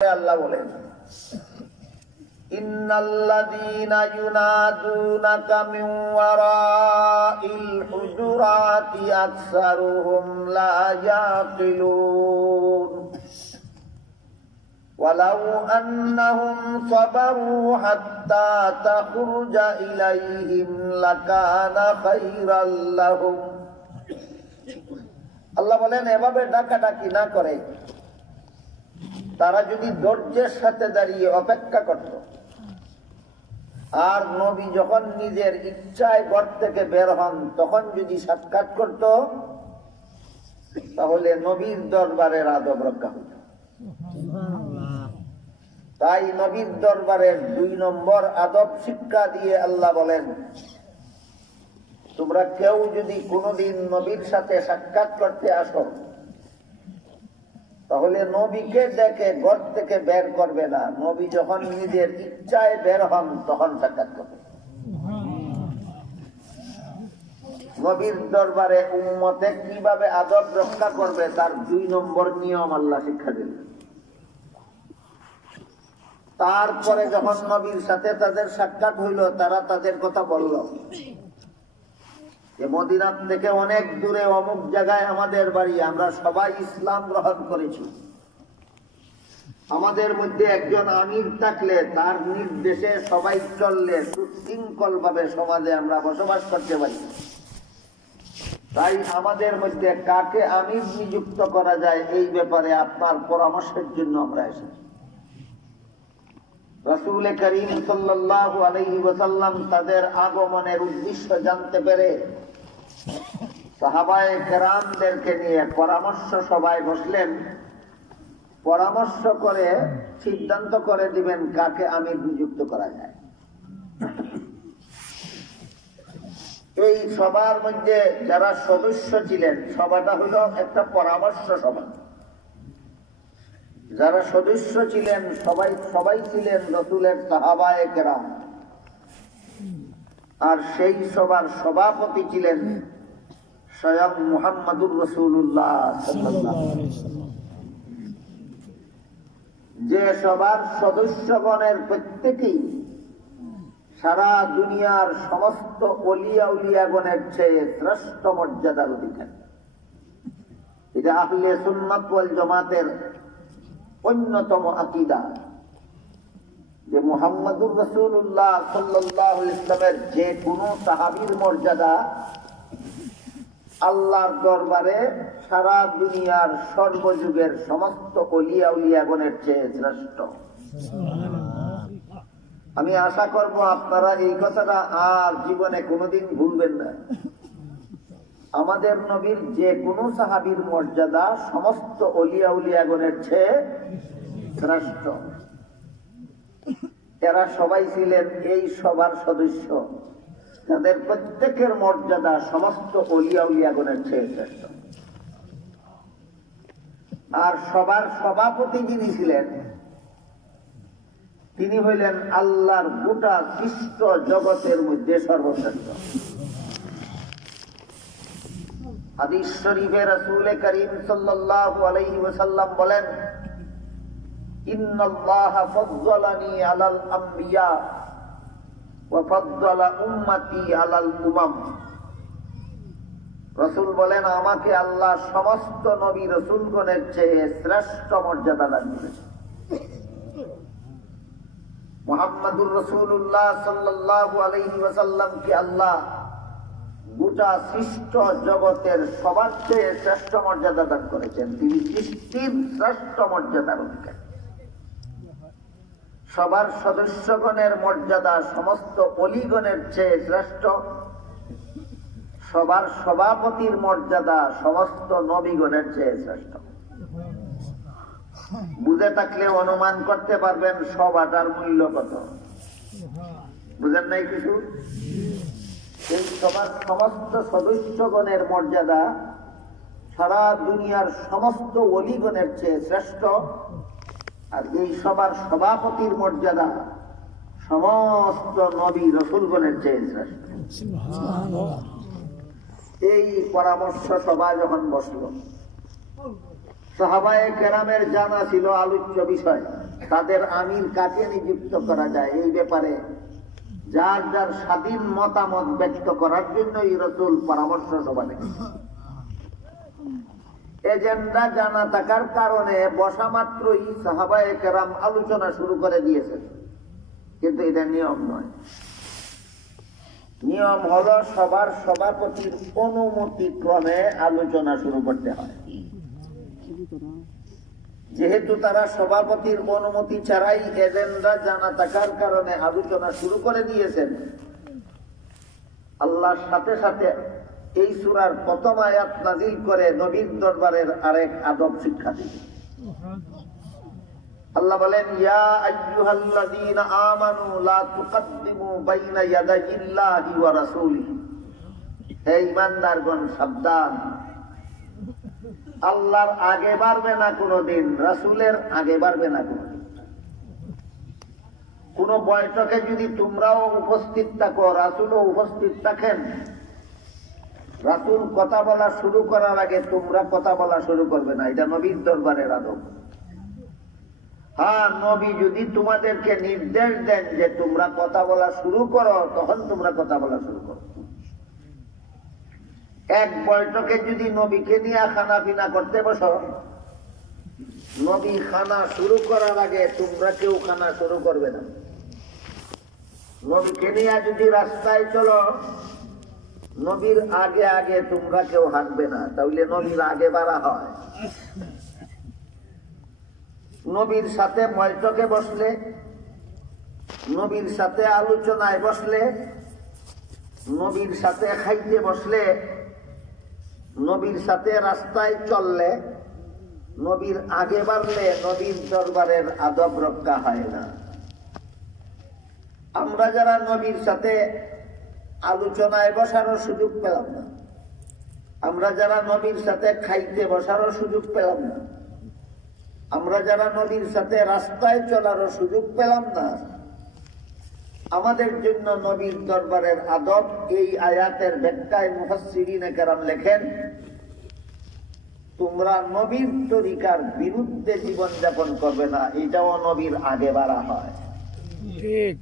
আল্লাহ বলেন ইন্নাল্লাযীনা ইউনাদুনাকা মিন ওয়ারাইল হুজুরাতি আকসারুহুম লা ইয়াকিলুন ওয়ালাউ আন্নাহুম সাবারু হাত্তা তাখরুজা ইলাইহিম লাকানা খায়রাল লাহুম। আল্লাহ বলেন এভাবে ডাকাডাকি না করে তারা যদি ধৈর্যের সাথে দাঁড়িয়ে অপেক্ষা করত, আর নবী যখন নিজের ইচ্ছায় ঘর থেকে বের হন তখন যদি সাক্ষাৎ করত, তাহলে নবীর দরবারের আদব রক্ষা হতো। তাই নবীর দরবারের 2 নম্বর আদব শিক্ষা দিয়ে আল্লাহ বলেন, তোমরা কেউ যদি কোনোদিন নবীর সাথে সাক্ষাৎ করতে আসো, তাহলে নবীকে ডেকে ঘর থেকে বের করবে না। নবী যখন নিজের ইচ্ছায় বের হন তখন সাক্ষাৎ করবে। নবীর দরবারে উম্মতে কিভাবে আদব রক্ষা করবে তার 2 নম্বর নিয়ম আল্লাহ শিক্ষা দিল। তারপরে যখন নবীর সাথে তাদের সাক্ষাৎ হইল, তারা তাদের কথা বলল যে মদিনা থেকে অনেক দূরে অমুক জায়গায় আমাদের বাড়ি, আমরা সবাই ইসলাম গ্রহণ করেছি। আমাদের মধ্যে একজন আমির থাকলে তার নির্দেশে সবাই চললে সুশৃঙ্খল ভাবে সমাজে আমরা বসবাস করতে পারি। তাই আমাদের মধ্যে কাকে আমির নিযুক্ত করা যায় এই ব্যাপারে আপনার পরামর্শের জন্য আমরা এসেছি। রাসূল করিম সাল্লাল্লাহু আলাইহি ওয়াসাল্লাম তাদের আগমনের উদ্দেশ্য জানতে পেরে সাহাবায়ে কেরামদেরকে নিয়ে পরামর্শ সভায় বসলেন। পরামর্শ করে সিদ্ধান্ত করে দিবেন কাকে আমির নিযুক্ত করা যায়। এই সবার মধ্যে যারা সদস্য ছিলেন, সভাটা হলো একটা পরামর্শ সভা। যারা সদস্য ছিলেন সবাই ছিলেন রাসূলের সাহাবায়ে কেরাম, আর সেই সভার সভাপতি ছিলেন স্বয়ং মুহাম্মদুর রাসূলুল্লাহ সাল্লাল্লাহু আলাইহি ওয়াসাল্লাম। যে সবার সদস্যগণের প্রত্যেকেই সারা দুনিয়ার সমস্ত ওলিয়া উলিয়াগণের চেয়ে শ্রেষ্ঠ মর্যাদার অধিকারী। এটা আহলে সুন্নাত ওয়াল জামাতের অন্যতম আকীদা যে মুহাম্মদুর রাসূলুল্লাহ সাল্লাল্লাহু আলাইহি ওয়াসাল্লামের যে কোনো সাহাবীর মর্যাদা আল্লাহর দরবারে সারা দুনিয়ার সর্বযুগের সমস্ত ওলিয়া উলিয়াগণের চেয়ে শ্রেষ্ঠ। আমি আশা করব আপনারা এই কথাটা আর জীবনে কোনোদিন ভুলবেন না। আমাদের নবীর যে কোনো সাহাবীর মর্যাদা সমস্ত ওলিয়া উলিয়াগণের চেয়ে শ্রেষ্ঠ। এরা সবাই ছিলেন এই সবার সদস্য, তাদের প্রত্যেকের মর্যাদা সমস্ত ওলিয়া উলিয়াগণের চেয়ে শ্রেষ্ঠ। আর সবার সভাপতি যিনি ছিলেন তিনি হইলেন আল্লাহর গোটা সৃষ্ট জগতের মধ্যে সর্বশ্রেষ্ঠ। হাদিস শরীফে রাসূল করিম সাল্লাল্লাহু আলাইহি ওয়াসাল্লাম বলেন, ইন্নাল্লাহা ফাদ্দালানি আলাল আমবিয়া ওয়া ফাদ্দালা উম্মতি আলাল উমাম। রাসূল বলেন, আমাকে আল্লাহ সমস্ত নবী রাসূলগণের চেয়ে শ্রেষ্ঠ মর্যাদা দান করেছেন। মুহাম্মদুর রাসূলুল্লাহ সাল্লাল্লাহু আলাইহি ওয়াসাল্লাম কে আল্লাহ গোটা সৃষ্ট জগতের সবার চেয়ে শ্রেষ্ঠ মর্যাদা দান করেছেন। তিনি সৃষ্টির শ্রেষ্ঠ মর্যাদার অধিকারী। সবার সদস্যগণের মর্যাদা সমস্ত অলিগণের চেয়ে শ্রেষ্ঠ। সবার সভাপতির মর্যাদা সমস্ত নবীগণের চেয়ে শ্রেষ্ঠ। বুঝে থাকলে অনুমান করতে পারবেন সভাটার মূল্য কত। বুঝেন নাই কিছু? এই সবার সমস্ত সদস্যগণের মর্যাদা সারা দুনিয়ার সমস্ত ওলিগণের চেয়ে শ্রেষ্ঠ। আর এই সবার সভাপতির মর্যাদা সমস্ত নবী রাসূলগণের চেয়ে শ্রেষ্ঠ। এই পরামর্শ সভা যখন বসল, সাহাবায়ে কেরামের জানা ছিল আলোচ্য বিষয় তাদের আমির কাকে নিযুক্ত করা যায় এই ব্যাপারে যার যার স্বাধীন মতামত ব্যক্ত করার জন্যই রাসূল পরামর্শ সভা ডেকেছেন। এজেন্ডা জানা থাকার কারণে বসা মাত্রই সাহাবায়ে কেরাম আলোচনা শুরু করে দিয়েছেন, কিন্তু এটা নিয়ম নয়। নিয়ম হলো সবার সভাপতির অনুমতি ক্রমে আলোচনা শুরু করতে হয়। যেহেতু তারা সভাপতির অনুমতি ছাড়াই এজেন্ডা জানা থাকার কারণে আলোচনা শুরু করে দিয়েছেন, আল্লাহর সাথে সাথে এই সূরার প্রথম আয়াত নাযিল করে নবীর দরবারের আরেক আদব শিক্ষা দিলেন। আল্লাহ বলেন, ইয়া আইয়ুহাল্লাযীনা আমানু লা তুকদ্দিমু বাইনা ইয়াদাইল্লাহি ওয়া রাসূলিহি। হে ঈমানদারগণ, সাবধান, আল্লাহর আগে বাড়বে না কোনদিন, রাসূলের আগে বাড়বে না কোনদিন। কোন বৈঠকে যদি তোমরাও উপস্থিত থাকো, রাসূলও উপস্থিত থাকেন, রাসূল কথা বলা শুরু করার আগে তোমরা কথা বলা শুরু করবে না, এটা নবীর দরবারের আদব। হ্যাঁ, নবী যদি তোমাদেরকে নির্দেশ দেন যে তোমরা কথা বলা শুরু করো, তখন তোমরা কথা বলা শুরু করো। এক বৈঠকে যদি নবীকে নিয়ে খানা পিনা করতে বসো, নবী খানা শুরু করার আগে তোমরা কেউ খানা শুরু করবে না। নবীকে নিয়ে যদি রাস্তায় চলো, নবীর আগে আগে তোমরা কেউ হাঁটবে না, তাহলে নবীর আগে বাড়া হয়। নবীর সাথে বৈঠকে বসলে, নবীর সাথে আলোচনায় বসলে, নবীর সাথে খাইতে বসলে, নবীর সাথে রাস্তায় চললে, নবীর আগে বাড়লে নবীর দরবারের আদব রক্ষা হয় না। আমরা যারা নবীর সাথে আলোচনায় বসারও সুযোগ পেলাম না, আমরা যারা নবীর সাথে খাইতে বসারও সুযোগ পেলাম না, আমরা যারা নবীর সাথে রাস্তায় চলারও সুযোগ পেলাম না, আমাদের জন্য নবীর দরবারের আদব এই আয়াতের ব্যাখ্যায় মুফাসসিরিনে কেরাম লেখেন, তোমরা নবীর তরিকার বিরুদ্ধে জীবন যাপন করবে না, এটাও নবীর আগে বাড়া হয়। ঠিক,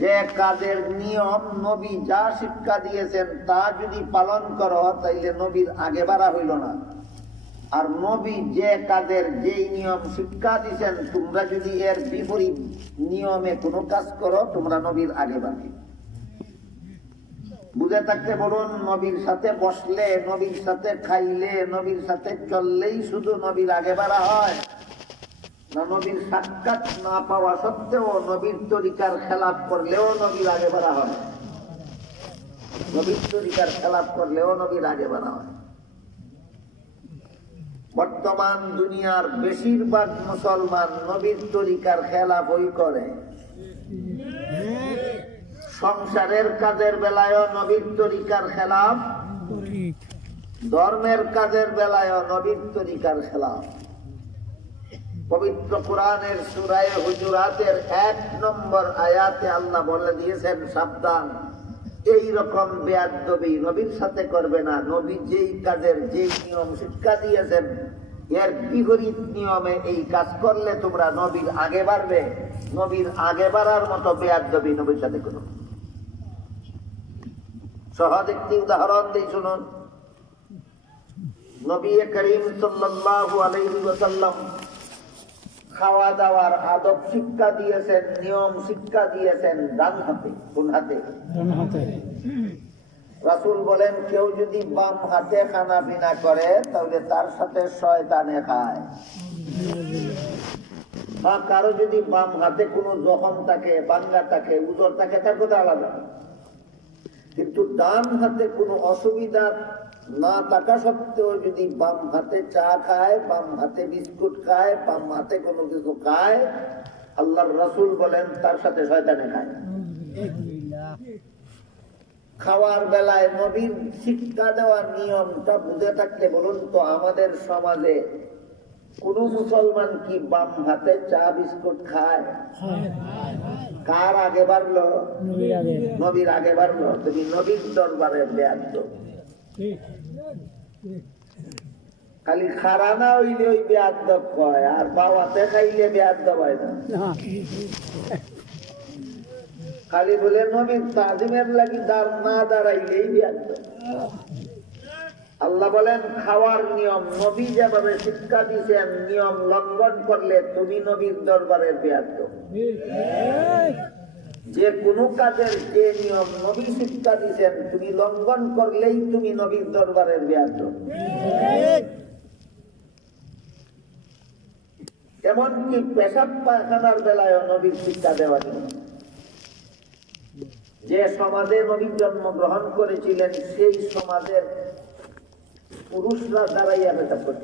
যে কাজের নিয়ম নবী যা শিক্ষা দিয়েছেন তা যদি পালন করো, তাইলে নবীর আগে বাড়া হইল না। আর নবী যে কাজের যেই নিয়ম শিক্ষা দিয়েছেন, তোমরা যদি এর বিপরীত নিয়মে কোনো কাজ করো, তোমরা নবীর আগে বাড়বে। বুঝে থাকতে বলুন, নবীর সাথে বসলে, নবীর সাথে খাইলে, নবীর সাথে চললেই শুধু নবীর আগে বাড়া হয় না, নবীর সাক্ষাৎ না পাওয়া সত্ত্বেও নবীর তরিকার খেলাপ করলেও নবীর আগে বাড়া হয়, নবীর তরিকার খেলাপ করলেও নবীর আগে বাড়া হয়। বর্তমান দুনিয়ার বেশিরভাগ মুসলমান নবীর তরিকার খেলাফই করে। সংসারের কাজের বেলায়ও নবীর তরিকার খেলাফ, ধর্মের কাজের বেলায়ও নবীর তরিকার খেলাফ। পবিত্র কোরআনের সূরা হুজুরাতের 1 নম্বর আয়াতে আল্লাহ বলে দিয়েছেন, সাবধান, এই রকম বেয়াদবি নবীর সাথে করবে না। নবী যেই কাজের যেই নিয়ম শিক্ষা দিয়েছেন, এর বিপরীত নিয়মে এই কাজ করলে তোমরা নবীর আগে বাড়বে। নবীর আগে বাড়ার মতো বেয়াদবি নবীর সাথে করো। সহজ একটি উদাহরণ দিই, শুনুন। নবী করিম সাল্লাল্লাহু আলাইহি ওয়াসাল্লাম খাওয়া দাওয়ার আদব শিক্ষা দিয়েছেন, নিয়ম শিক্ষা দিয়েছেন ডান হাতে। কোন হাতে? ডান হাতে। রাসূল বলেন, কেউ যদি বাম হাতে খানা পিনা করে, তাহলে তার সাথে শয়তানে খায়। বা কারো যদি বাম হাতে কোনো জখম থাকে, বাঙ্গা থাকে, উজর থাকে, তার কথা আলাদা। কিন্তু ডান হাতে কোনো অসুবিধা না থাকা সত্ত্বেও যদি বাম হাতে চা খায়, বাম হাতে বিস্কুট খায়, বাম হাতে কোনো কিছু খায়, আল্লাহর রাসূল বলেন তার সাথে শয়তানে খায়। খাওয়ার বেলায় নবীর শিক্ষা দেওয়ার নিয়মটা বুঝে থাকলে বলুন তো, আমাদের সমাজে কোন মুসলমান কি বাম হাতে চা বিস্কুট খায়? কার আগে বাড়লো? নবীর আগে বাড়লো। তুমি নবীর দরবারে বেয়াদব। খালি খারানা হইলে ওই বেয়াদব কয়, আর বাবাতে খাইলে বেয়াদব হয় না। খালি বলে নবীর তাজিমের লাগি না দাঁড়াইলেই বেয়াদব। আল্লাহ বলেন খাওয়ার নিয়ম নবী যেভাবে শিক্ষা দিয়েছেন, নিয়ম লঙ্ঘন করলে তুমি নবীর দরবারের বেয়াদব। যে কোনো কাজের যে নিয়ম নবী শিক্ষা দিয়েছেন, তুমি লঙ্ঘন করলেই তুমি নবীর দরবারের বেয়াদব। এমনকি পেশাব পায়খানার বেলায় নবীর শিক্ষা দেওয়া নিয়ম। যে সমাজে নবী জন্মগ্রহণ করেছিলেন সেই সমাজের পুরুষরা দাঁড়াইয়া পেশাব করত,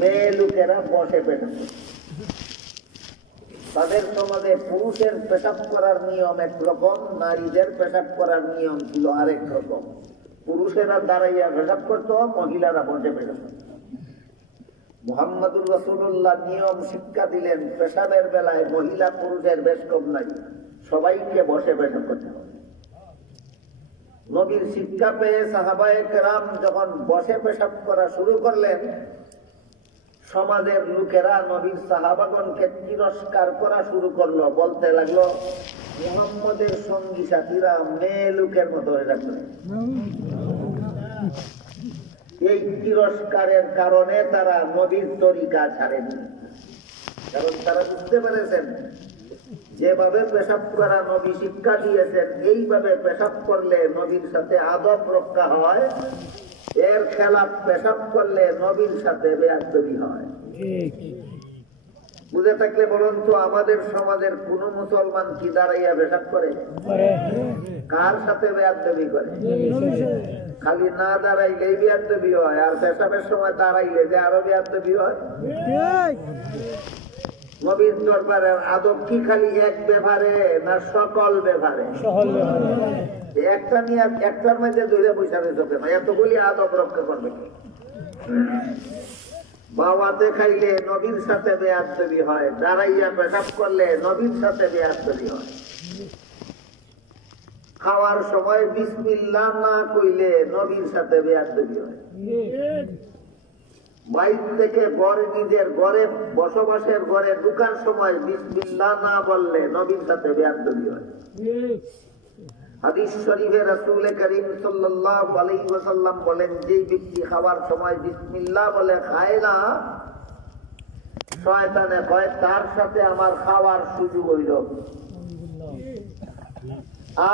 মেয়ে লোকেরা বসে পেশাব করত। তাদের সমাজে পুরুষের পেশাব করার নিয়ম একরকম, নারীদের পেশাব করার নিয়ম ছিল আরেক রকম। পুরুষেরা দাঁড়াইয়া পেশাব করত, মহিলারা বসে পেশাব করত। মুহাম্মদুর রাসূলুল্লাহ নিয়ম শিক্ষা দিলেন, পেশাবের বেলায় মহিলা পুরুষের বেশ কম নাই, সবাইকে বসে পেশাব করতে হবে। নবীর শিক্ষা পেয়ে সাহাবায়ে কেরাম যখন বসে পেশাব করা শুরু করলেন, সমাজের লোকেরা নবীর সাহাবাগণকে তিরস্কার করা শুরু করলো, বলতে লাগলো মুহাম্মদের সঙ্গী সাথীরা মেয়ে লোকের মতো হয়ে থাকবে। এই তিরস্কারের কারণে তারা নবীর তরিকা ছাড়েনি, কারণ তারা বুঝতে পেরেছেন যেভাবে পেশাব করা নবী শিক্ষা দিয়েছেন, এইভাবে পেশাব করলে নবীর সাথে আদব রক্ষা হয়, এর খেলাফ পেশাব করলে নবীর সাথে বেয়াদবি হয়। বুঝে থাকলে বলুন তো, আমাদের সমাজের কোন মুসলমান কি দাঁড়াইয়া পেশাব করে? কার সাথে বেয়াদবি করে? খালি না দাঁড়াইলেই বেয়াদবি হয়, আর পেশাবের সময় দাঁড়াইলে যে আরো বেয়াদবি হয়। নবীর দরবারের আদব কি খালি এক ব্যাপারে না সকল ব্যাপারে? একটা নিয়ে একটার মধ্যে ধরে পয়সা চোখে না, এতগুলি আদব রক্ষা করবে। বাবাতে খাইলে নবীর সাথে বেয়াদবি হয়, দাঁড়াইয়া পেশাব করলে নবীর সাথে বেয়াদবি হয়। খাওয়ার সময় বিসমিল্লাহ না কইলে নবীর সাথে বেয়াদবি হয়। বাইর থেকে ঘরে, নিজের ঘরে বসবাসের ঘরে ঢুকার সময় বিসমিল্লাহ না বললে নবীর সাথে বেয়াদবি হয়। হাদিস শরীফে রাসূল করিম সাল্লাল্লাহু আলাইহি ওয়াসাল্লাম বলেন, যে ব্যক্তি খাওয়ার সময় বিসমিল্লাহ বলে খায় না, শয়তানে কয় তার সাথে আমার খাওয়ার সুযোগ হইল।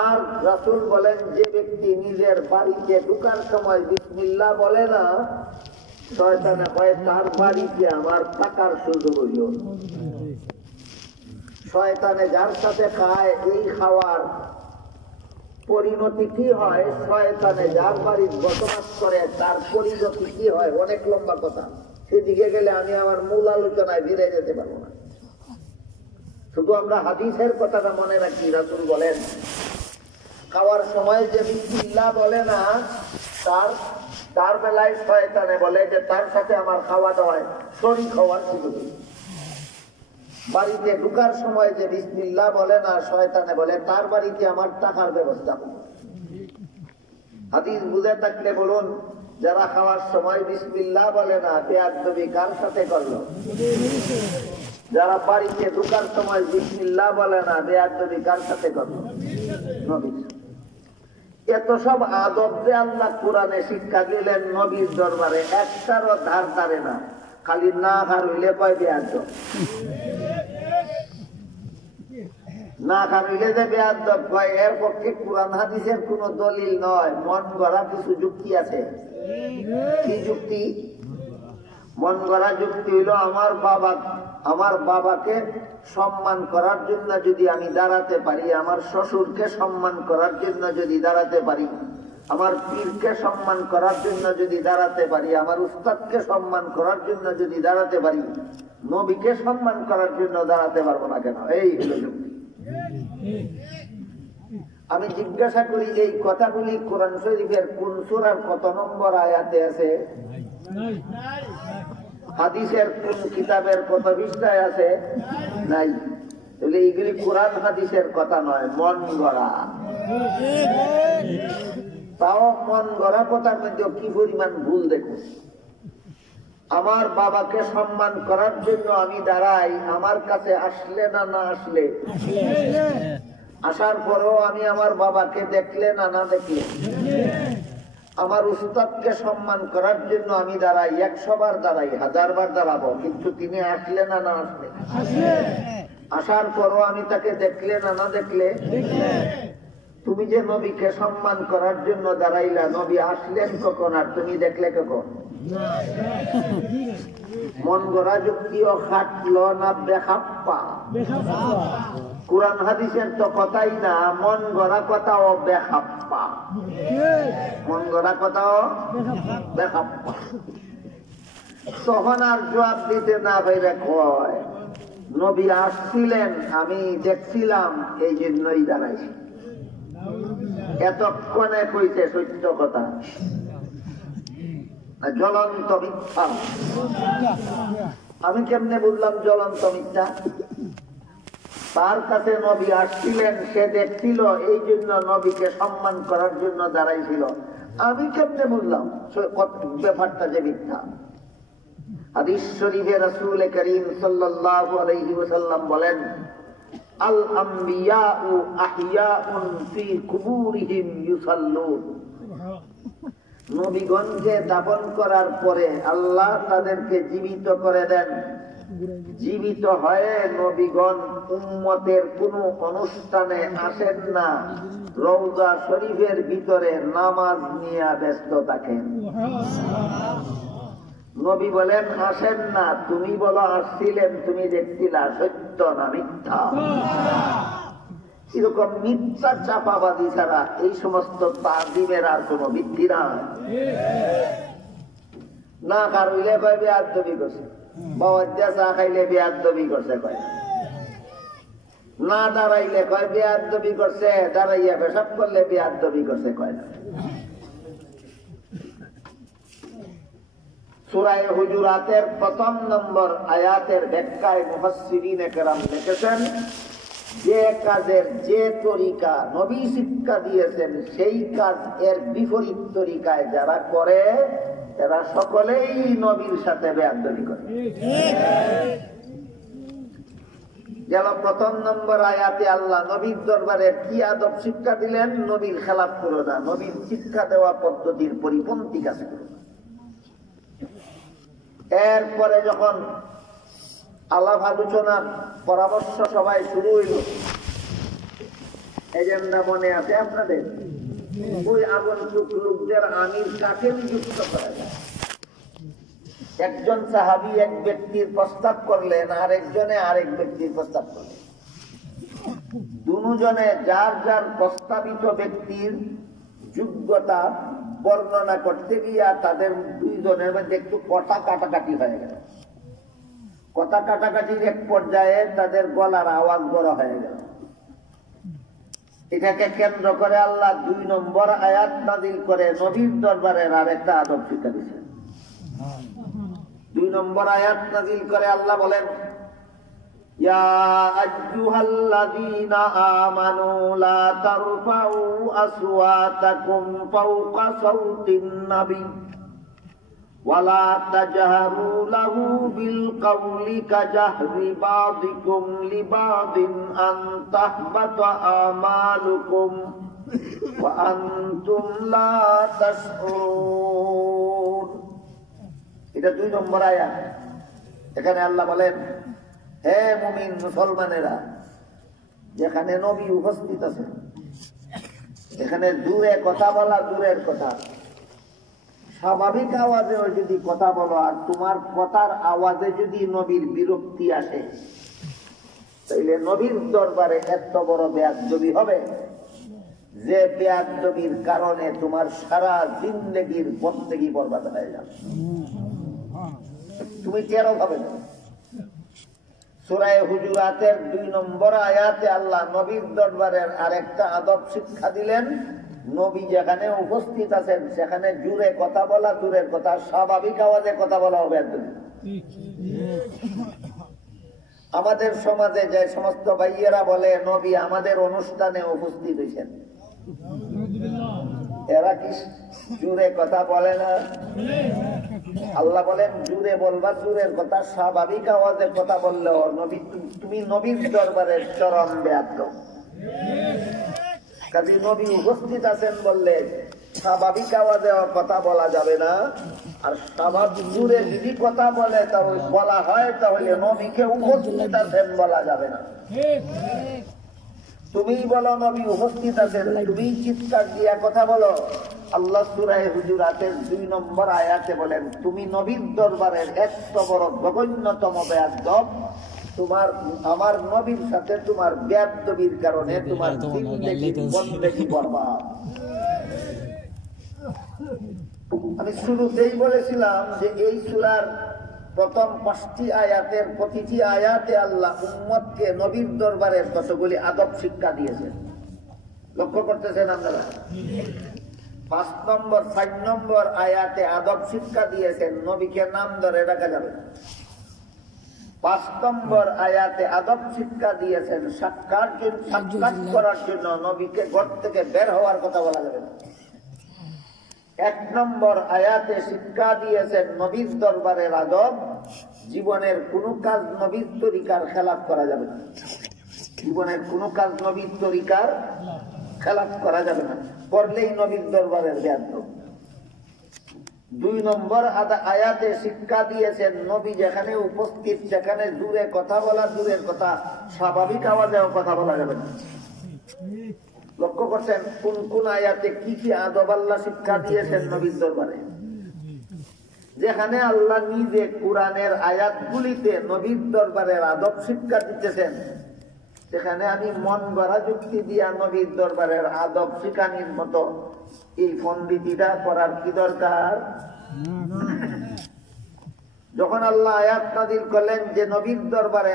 আর রাসূল বলেন, যে ব্যক্তি নিজের বাড়িতে ঢুকার সময় বিসমিল্লাহ বলে না, শয়তানে কয় তার বাড়িতে আমার থাকার সুযোগ হইল। শয়তানে যার সাথে খায়, এই খাওয়ার পরিণতি কি হয়? শয়তানে যার বাড়ির বসবাস করে তার পরিণতি কি হয়? অনেক লম্বা কথা, সেদিকে গেলে আমি আমার মূল আলোচনায় ফিরে যেতে পারবো না। শুধু আমরা হাদিসের কথাটা মনে রাখি, রাসূল বলেন খাওয়ার সময় যে বিসমিল্লাহ বলে না, তার বেলায় শয়তানে বলে যে তার সাথে আমার খাওয়া দাওয়ায় শরীক হওয়ার সুযোগ। বাড়িতে ঢুকার সময় যে বিসমিল্লাহ বলে না, শয়তানে বলে তার বাড়িতে আমার টাকার ব্যবস্থা। হাদিস বুঝে থাকলে বলুন, যারা খাওয়ার সময় বিসমিল্লাহ বলে না, বেয়াদবি কার সাথে করলো? যারা বাড়িতে ঢুকার সময় বিসমিল্লাহ বলে না, বেয়াদবি কার সাথে করলো? নবীর। এত সব আদব যে আল্লাহ কোরআনে শিক্ষা দিলেন নবীর দরবারে, একটারও ধার ধারে না। খালি না হার হইলে কয় বেয়াদব, না হার হইলে যে বেয়াদব কয়, এর পক্ষে কোরআন হাদিসের কোন দলিল নয়, মন গড়া কিছু যুক্তি আছে। কি যুক্তি? মন গড়া যুক্তি হইল, আমার বাবাকে সম্মান করার জন্য যদি আমি দাঁড়াতে পারি, আমার শ্বশুরকে সম্মান করার জন্য যদি দাঁড়াতে পারি, আমার পীরকে সম্মান করার জন্য যদি দাঁড়াতে পারি, আমার উস্তাদকে সম্মান করার জন্য যদি দাঁড়াতে পারি, নবীকে সম্মান করার জন্য দাঁড়াতে পারবো না কেন? এই হলো যুক্তি। আমি জিজ্ঞাসা করি, এই কথাগুলি কোরআন শরীফের কোন সূরার কত নম্বর আয়াতে আছে? হাদিসের কোন কিতাবের কত পৃষ্ঠায় আছে? নাই। তাহলে এইগুলি কোরআন হাদিসের কথা নয়, মন গড়া। তাও মন গড়া কথার মধ্যে কি পরিমাণ ভুল দেখুন। আমার বাবাকে সম্মান করার জন্য আমি দাঁড়াই, আমার কাছে আসলে না না আসলে, আসার পরেও আমি আমার বাবাকে দেখলে না না দেখলে, আমার উস্তাদকে সম্মান করার জন্য আমি দাঁড়াই, 100 বার দাঁড়াই, 1000 বার দাঁড়াবো, কিন্তু তিনি আসলে না না আসলে, আসার পরও আমি তাকে দেখলে না না দেখলে। তুমি যে নবীকে সম্মান করার জন্য দাঁড়াইলা, নবী আসলেন কখন আর তুমি দেখলে কখন? মন গড়া যুক্তিও খাটলো না বেখাপ্পা? কোরআন হাদিসের তো কথাই না, মন গড়া কথাও বেখাপ্পা, মন গড়া কথাও বেখাপ্পা। তখন আর জবাব দিতে না পেরে কয়, নবী আসছিলেন, আমি দেখছিলাম, এই জন্যই দাঁড়াইছি। এতক্ষণে কইছে সত্য কথা, জ্বলন্ত মিথ্যা। আমি কেমনে বুঝলাম জ্বলন্ত মিথ্যা? তার কাছে নবী আসছিলেন, সে দেখছিল, এই জন্য নবীকে সম্মান করার জন্য দাঁড়াইছিল। আমি কেমনে বুঝলাম ব্যাপারটা যে মিথ্যা? হাদিস শরীফে রাসূল করিম সাল্লাল্লাহু আলাইহি ওয়াসাল্লাম বলেন, আল আমবিয়াউ আহইয়াউন ফি কুবুরিহিম ইউসাল্লুন। নবীগণকে দাফন করার পরে আল্লাহ তাদেরকে জীবিত করে দেন। জীবিত হয়ে নবীগণ উম্মতের কোন অনুষ্ঠানে আসেন না, রওজা শরীফের ভিতরে নামাজ নিয়ে ব্যস্ত থাকেন। নবী বলেন আসেন না, তুমি বলো আসছিলেন, তুমি দেখছিলা, সত্য না মিথ্যা? এরকম মিথ্যা চাপাবাদী ছাড়া এই সমস্ত তাজিমের আর কোন ভিত্তি নাই। না কারইলে কয় বেয়াদবি করছে, বাবা চা খাইলে বেয়াদবি করছে কয়, না দাঁড়াইলে কয় বেয়াদবি করছে, দাঁড়াইয়া পেশাব করলে বেয়াদবি করছে কয় না। সূরা হুজুরাতের 1 নম্বর আয়াতের ব্যাখ্যায় মুফাসসিরিনে কেরাম লিখেছেন, যে কাজের যে তরিকা নবী শিক্ষা দিয়েছেন, সেই কাজ এর বিপরীত তরিকায় যারা করে, এরা সকলেই নবীর সাথে বেয়াদবি করে। গেল 1 নম্বর আয়াতে আল্লাহ নবীর দরবারে কি আদব শিক্ষা দিলেন? নবীর খেলাফ করো না, নবীর শিক্ষা দেওয়া পদ্ধতির পরিপন্থী কাজ করো না। এরপরে যখন আলাপ আলোচনা পরামর্শ সবাই শুরু হইল, এজেন্ডা মনে আছে আপনাদের? ওই আগন্তুক লোকদের আমির কাকে নিযুক্ত করা যায়? একজন সাহাবী এক ব্যক্তির প্রস্তাব করলেন, আরেকজনে আরেক ব্যক্তির প্রস্তাব করলেন। দুজনে যার যার প্রস্তাবিত ব্যক্তির যোগ্যতা বর্ণনা করতে গিয়া তাদের দুইজনের মধ্যে একটু কথা কাটাকাটি হয়ে গেল। কথা কাটাকাটির এক পর্যায়ে তাদের গলার আওয়াজ বড় হয়ে গেল। এটাকে কেন্দ্র করে আল্লাহ 2 নম্বর আয়াত নাযিল করে নবীর দরবারের আরেকটা আদব শিক্ষা দিয়েছেন। 2 নম্বর আয়াত নাযিল করে আল্লাহ বলেন, ইয়া আইয়ুহাল্লাযীনা আমানু লা তারফাউ আসওয়াতাকুম ফাওকা সাওতিন নবী ওয়ালা তাজহারু লাহু বিল কওলি কাজাহরি বাযিকুম লিবাযিন আন তাহবাতা আমালুকুম ওয়া আনতুম লা তাশউরুন। এটা 2 নম্বর আয়াত। এখানে আল্লাহ বলেন, হে মুমিন মুসলমানেরা, যেখানে নবী উপস্থিত আছে, এখানে দূরে কথা বলা দূরের কথা, স্বাভাবিক আওয়াজে যদি কথা বলো আর তোমার কথার আওয়াজে যদি নবীর বিরক্তি আসে, তাইলে নবীর দরবারে এত বড় বেয়াদবি হবে যে বেয়াদবির কারণে তোমার সারা জিন্দেগির বন্দেগি বরবাদ হয়ে যাবে, তুমি টেরও পাবে না। সূরা হুজুরাতের 2 নম্বর আয়াতে আল্লাহ নবীর দরবারের আরেকটা আদব শিক্ষা দিলেন। নবী যেখানে উপস্থিত আছেন সেখানে জুড়ে কথা বলা দূরের কথা, স্বাভাবিক আওয়াজে কথা বলা হবে। আমাদের সমাজে যে সমস্ত ভাইয়েরা বলে নবী আমাদের অনুষ্ঠানে উপস্থিত হয়েছেন, এরা কি জুড়ে কথা বলে না? আল্লাহ বলেন জুড়ে বলবা জুরের কথা, স্বাভাবিক আওয়াজে কথা বললেও নবী তুমি নবীর দরবারের চরম বেয়াদব। কাজী নবী উপস্থিত আছেন বললে স্বাভাবিক আওয়াজে কথা বলা যাবে না, আর স্বাভাবিক জুড়ে যদি কথা বলে তাহলে বলা হয় তাহলে নবীকে উপস্থিত আছেন বলা যাবে না। তুমি বলো নবী উপস্থিত আছেন, তুমি চিৎকার দিয়া কথা বলো। আল্লাহ সূরা হুজুরাতের 2 নম্বর আয়াতে বলেন তুমি নবীর দরবারের এত বড় জঘন্যতম বেয়াদব, তোমার আমার নবীর সাথে তোমার বেয়াদবির কারণে তোমার জিন্দেগি বন্দেগি বরবাদ। আমি শুরুতেই বলেছিলাম যে এই সূরার প্রথম 5টি আয়াতের প্রতিটি আয়াতে আল্লাহ উম্মতকে নবীর দরবারের কতগুলি আদব শিক্ষা দিয়েছেন। লক্ষ্য করতেছেন আপনারা? 5 নম্বর 4 নম্বর আয়াতে আদব শিক্ষা দিয়েছেন নবীকে নাম ধরে ডাকা যাবে না। 5 নম্বর আয়াতে আদব শিক্ষা দিয়েছেন সাক্ষাৎ করার জন্য নবীকে ঘর থেকে বের হওয়ার কথা বলা যাবে না। 1 নম্বর আয়াতে শিক্ষা দিয়েছেন নবীর দরবারের আদব, জীবনের কোন কাজ নবীর তরিকার খেলাফ করা যাবে না। জীবনের কোন কাজ নবীর তরিকার খেলাফ করা যাবে না, করলেই নবীর দরবারের বেয়াদব। 2 নম্বর আয়াতে শিক্ষা দিয়েছেন নবী যেখানে উপস্থিত সেখানে দূরে কথা বলা দূরের কথা, স্বাভাবিক আওয়াজেও কথা বলা যাবে না। লক্ষ্য করছেন কোন কোন আয়াতে কি কি আদব আল্লাহ শিক্ষা দিয়েছেন নবীর দরবারে? যেখানে আল্লাহ নিজে কোরআনের আয়াতগুলিতে নবীর দরবারের আদব শিক্ষা দিতেছেন, সেখানে আমি মন গড়া যুক্তি দিয়া নবীর দরবারের আদব শিখানির মতো এই পণ্ডিতিটা করার কি দরকার? যখন আল্লাহ আয়াত নাযিল করলেন যে নবীর দরবারে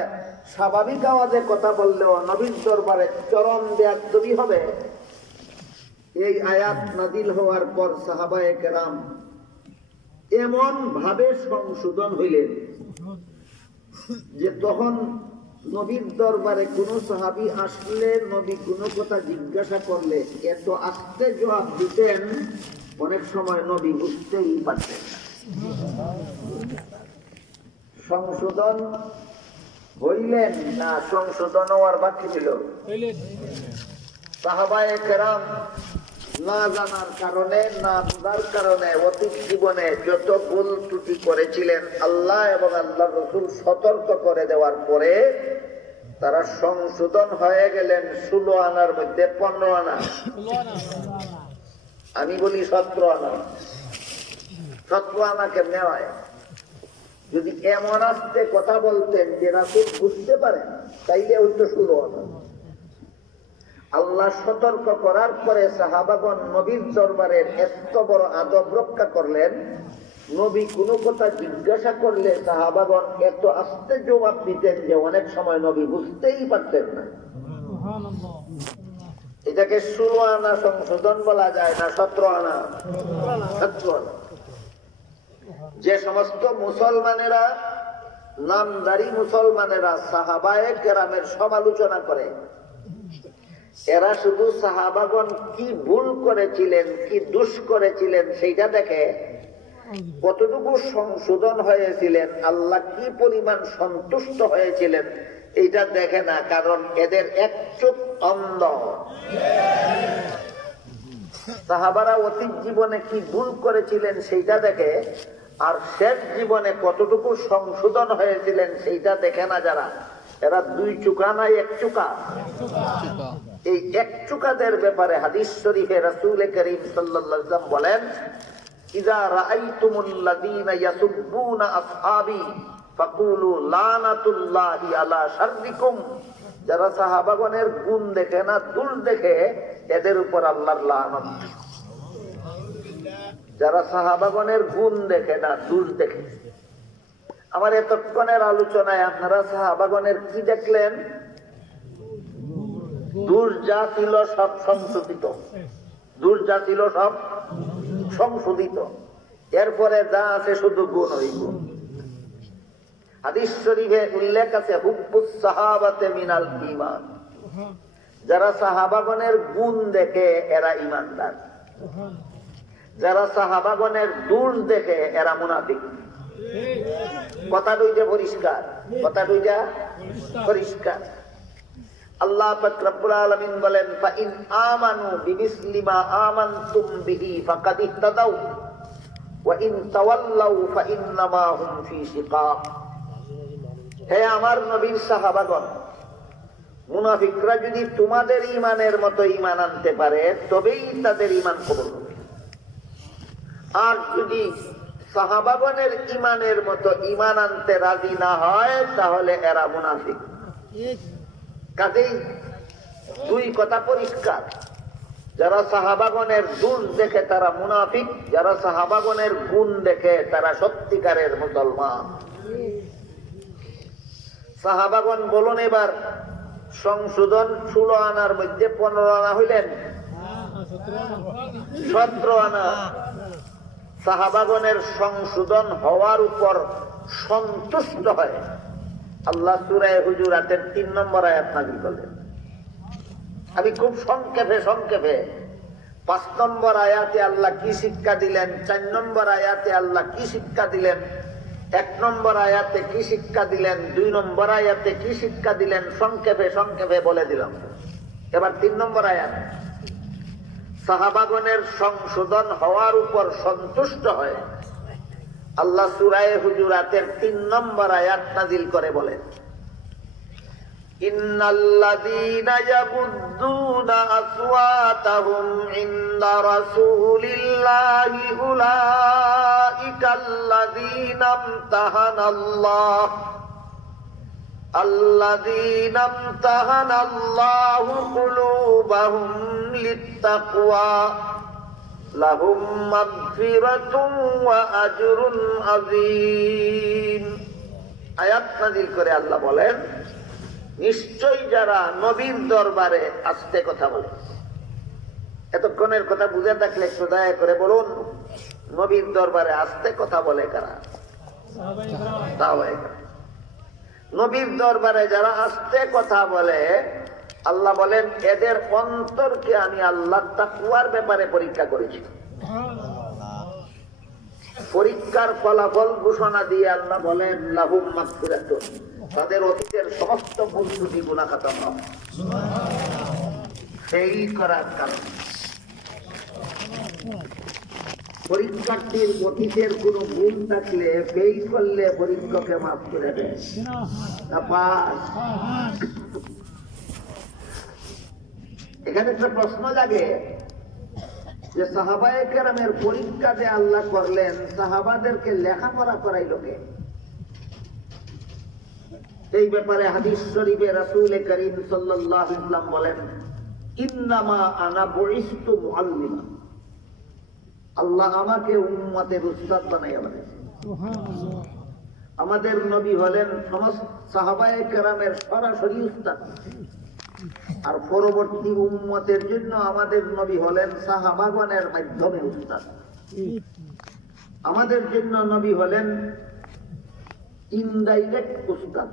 স্বাভাবিক আওয়াজে কথা বললেও নবীর দরবারে চরম বেয়াদবি হবে, এই আয়াত নাযিল হওয়ার পর সাহাবায়ে কেরাম এমন ভাবে সংশোধন হইলেন যে তখন নবীর দরবারে কোন সাহাবী আসলে নবী কোন কথা জিজ্ঞাসা করলে এত আস্তে জবাব দিতেন অনেক সময় নবী বুঝতেই পারতেন না। সংশোধন হইলেন না সংশোধন হওয়ার বাকি ছিল? সাহাবায়ে কেরাম না জানার কারণে না বুঝার কারণে অতীত জীবনে যত ভুল ত্রুটি করেছিলেন আল্লাহ এবং আল্লাহর রাসূল সতর্ক করে দেওয়ার পরে তারা সংশোধন হয়ে গেলেন 16 আনার মধ্যে 15 আনা। আমি বলি 17 আনা। 17 আনা কেমনে হয়? যদি এমন আসতে কথা বলতেন যে রাসূল বুঝতে পারেন তাইলে হয়তো 16 আনা। আল্লাহ সতর্ক করার পরে সাহাবাগণ নবীর দরবারের এত বড় আদব রক্ষা করলেন, নবী কোনো কথা জিজ্ঞাসা করলে সাহাবাগণ এত আস্তে জবাব দিতেন যে অনেক সময় নবী বুঝতেই পারতেন না। এটাকে 16 আনা সংশোধন বলা যায় না 17 আনা? 17 আনা। যে সমস্ত মুসলমানেরা নামদারি মুসলমানেরা সাহাবায়ে কেরামের সমালোচনা করে, এরা শুধু সাহাবাগণ কি ভুল করেছিলেন কি দোষ করেছিলেন সেইটা দেখে, কতটুকু সংশোধন হয়েছিলেন, আল্লাহ কি পরিমাণ সন্তুষ্ট হয়েছিলেন এইটা দেখে না, কারণ এদের এক চোখ অন্ধ। সাহাবারা অতীত জীবনে কি ভুল করেছিলেন সেইটা দেখে, আর শেষ জীবনে কতটুকু সংশোধন হয়েছিলেন সেইটা দেখে না যারা, এরা 2 চোখা নাই 1 চোখা। এই 1 চোখাদের ব্যাপারে হাদিস শরীফে রাসূল করিম সাল্লাল্লাহু আলাইহি ওয়াসাল্লাম বলেন, ইযা রাআইতুমুল্লাযীনা ইয়াসুব্বুনা আসহাবী ফাকুলু লানাতুল্লাহি আলা শাররিকুম। যারা সাহাবাগণের গুণ দেখে না দোষ দেখে, এদের উপর আল্লাহর লানত। যারা সাহাবাগণের গুণ দেখে না দোষ দেখে। আমার এতক্ষণের আলোচনায় আপনারা সাহাবাগণের কি দেখলেন? দোষ যা ছিল সব সংশোধিত, দোষ যা ছিল সব সংশোধিত, এরপরে যা আছে শুধু গুণ। ওই গুণ হাদিস শরীফে উল্লেখ আছে, হুব্বুস সাহাবাতে মিনাল ঈমান। যারা সাহাবাগণের গুণ দেখে এরা ঈমানদার, যারা সাহাবাগণের দূর দেখে এরা মুনাফিক। কথা দুইটা পরিষ্কার, কথা দুইটা পরিষ্কার। আল্লাহ পাক রব্বুল আলামিন বলেন, ফাইন আমানু বিমিসলি মা আমানতুম বিহি ফাকাদ ইহতাদাউ ওয়া ইন তাওয়াল্লাউ ফাইন্নামা হুম ফি শিকাক। হে আমার নবীর সাহাবাগণ, মুনাফিকরা যদি তোমাদের ঈমানের মতো ঈমান আনতে পারে তবেই তাদের ঈমান কবুল হবে। আর যদি সাহাবাগণের ঈমানের মতো ঈমান আনতে রাজি না হয় তাহলে এরা মুনাফিক। কাজেই দুই কথা পরিষ্কার, যারা সাহাবাগণের দূর দেখে তারা মুনাফিক, যারা সাহাবাগণের গুণ দেখে তারা সত্যিকারের মুসলমান। সাহাবাগণ বলুন এবার সংশোধন 16 আনার মধ্যে 15 আনা হইলেন, 17 আনা। সাহাবাগণের সংশোধন হওয়ার উপর সন্তুষ্ট হয় আল্লাহ সূরা হুজুরাতের 3 নম্বর আয়াত নাযিল করলেন। আমি খুব সংক্ষেপে 5 নম্বর আয়াতে আল্লাহ কি শিক্ষা দিলেন, 4 নম্বর আয়াতে আল্লাহ কি শিক্ষা দিলেন, 1 নম্বর আয়াতে কি শিক্ষা দিলেন, 2 নম্বর আয়াতে কি শিক্ষা দিলেন, সংক্ষেপে বলে দিলাম। এবার 3 নম্বর আয়াত, সাহাবাগণের সংশোধন হওয়ার উপর সন্তুষ্ট হয় আল্লাহ সূরা হুজুরাতের 3 নম্বর আয়াত নাযিল করে বলেন, ইন্নাল্লাযীনা ইয়াগুদ্দুনা আসওয়াতাহুম ইনদা রাসূলিল্লাহি উলাইকাল্লাযীনা ইমতাহানাল্লাহু কুলুবাহুম লিত্তাকওয়া লাহুম মাগফিরাতুন ওয়া আজরুন আযীম। আয়াত নাযিল করে আল্লাহ বলেন, নিশ্চয়ই যারা নবীর দরবারে আস্তে কথা বলে। এতক্ষণের কথা বুঝে থাকলে একটু দয়া করে বলুন, নবীর দরবারে আস্তে কথা বলে কারা? সাহাবায়ে কেরাম। নবীর দরবারে যারা আস্তে কথা বলে, আল্লাহ বলেন এদের অন্তরকে আমি আল্লাহ তাকওয়ার ব্যাপারে পরীক্ষা করেছি। পরীক্ষার ফলাফল ঘোষণা দিয়ে আল্লাহ বলেন, লাহুম মাগফিরাতুন, তাদের অতীতের সমস্ত ভুল ত্রুটি গুনাহ খাতা মাফ। সেই করার কারণ পরীক্ষার্থীর অতীতের কোন ভুল থাকলে ফেল করলে পরীক্ষাকে মাফ করে দেয় না পাস। এখানে একটা প্রশ্ন জাগে যে সাহাবায়ে কেরামের পরীক্ষা যে আল্লাহ করলেন, সাহাবাদেরকে লেখাপড়া করাইল কে? এই ব্যাপারে হাদিস শরীফে রাসূল করিম সাল্লাল্লাহু আলাইহি ওয়াসাল্লাম বলেন, ইন্নামা আনা বুইসতু মুআল্লিমা, আল্লাহ আমাকে উম্মতের উস্তাদ বানাইয়া বানাইছে। আমাদের নবী হলেন সমস্ত সাহাবায়ে কেরামের সরাসরি উস্তাদ, আর পরবর্তী উম্মতের জন্য আমাদের নবী হলেন সাহাবাগণের মাধ্যমে উস্তাদ। আমাদের জন্য নবী হলেন ইনডাইরেক্ট উস্তাদ,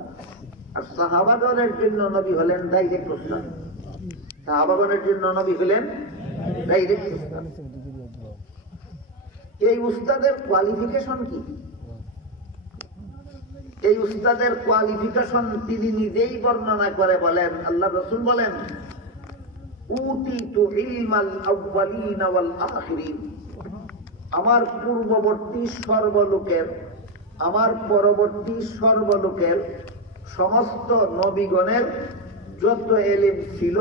আর সাহাবাগণের জন্য নবী হলেন ডাইরেক্ট উস্তাদ। সাহাবাগণের জন্য নবী হলেন ডাইরেক্ট উস্তাদ। এই উস্তাদের কোয়ালিফিকেশন কি? এই উস্তাদের কোয়ালিফিকেশন তিনি নিজেই বর্ণনা করে বলেন, আল্লাহ রাসূল বলেন, উতিতু ইলমাল আউয়ালিন ওয়াল আখিরিন, আমার পূর্ববর্তী সর্বলোকের, আমার পরবর্তী সর্বলোকের সমস্ত নবীগণের যত এলেম ছিল,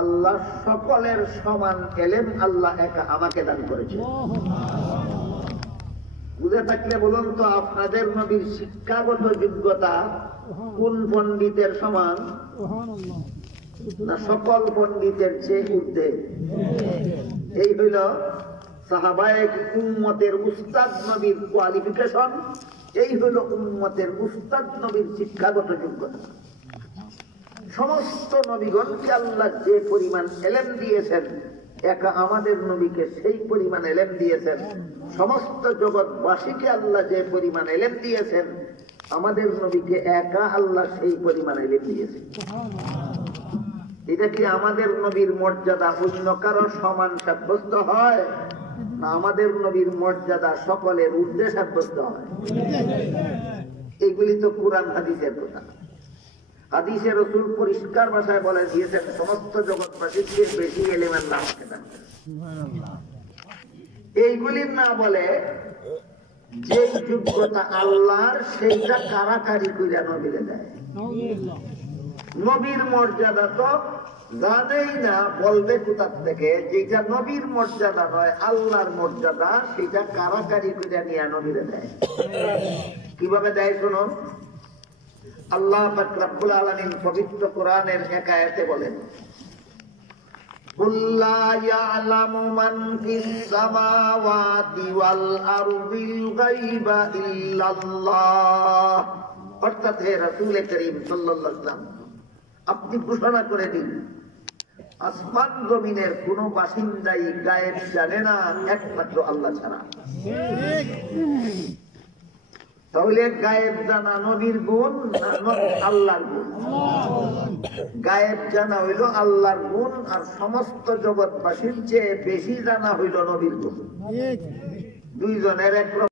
আল্লাহ সকলের সমান এলেম আল্লাহ একা আমাকে দান করেছে। বুঝে থাকলে বলুন তো, আপনাদের নবীর শিক্ষাগত যোগ্যতা কোন পণ্ডিতের সমান? না সকল পণ্ডিতের চেয়ে ঊর্ধ্বে। এই হইল সাহাবায়ে উম্মতের উস্তাদ নবীর কোয়ালিফিকেশন, এই হইল উম্মতের উস্তাদ নবীর শিক্ষাগত যোগ্যতা। সমস্ত নবীগণকে আল্লাহ যে পরিমাণ এলেম দিয়েছেন, একা আমাদের নবীকে সেই পরিমাণ এলেম দিয়েছেন। সমস্ত জগৎবাসীকে আল্লাহ যে পরিমাণ এলেম দিয়েছেন, আমাদের নবীকে একা আল্লাহ সেই পরিমাণ এলেম দিয়েছেন। এটা কি আমাদের নবীর মর্যাদা অন্য কারো সমান সাব্যস্ত হয়? না আমাদের নবীর মর্যাদা সকলের ঊর্ধ্বে সাব্যস্ত হয়? এইগুলি তো কোরআন হাদিসের কথা। হাদিসে রাসূল পরিষ্কার ভাষায় বলে দিয়েছেন সমস্ত জগৎবাসীর চেয়ে বেশি এলিমের নাম কেনা। এইগুলির না বলে যে যোগ্যতা আল্লাহর সেইটা কারাকারি করে নবীরে দেয়। নবীর মর্যাদা তো জানেই না, বলবে কোথা থেকে যেটা নবীর মর্যাদা নয় আল্লাহর মর্যাদা, সেটা কারাকারি করে নিয়ে নবীরে দেয়। কিভাবে দেয় শুনো, আল্লাহ পাক রব্বুল আলামিন পবিত্র কোরআনের এক আয়াতে বলেন, কুল লা ইয়ালামু মান ফিস সামাওয়াতি ওয়াল আরদিল গায়বা ইল্লাল্লাহ। অর্থাৎ হে রাসূল করিম সাল্লাল্লাহু আলাইহি ওয়াসাল্লাম, আপনি ঘোষণা করে দিন আসমান জমিনের কোন বাসিন্দাই গায়েব জানে না একমাত্র আল্লাহ ছাড়া। তাহলে গায়েব জানা নবীর গুণ না আল্লাহর গুণ? গায়েব জানা হইল আল্লাহর গুণ, আর সমস্ত জগৎবাসীর চেয়ে বেশি জানা হইল নবীর গুণ। দুইজনের এক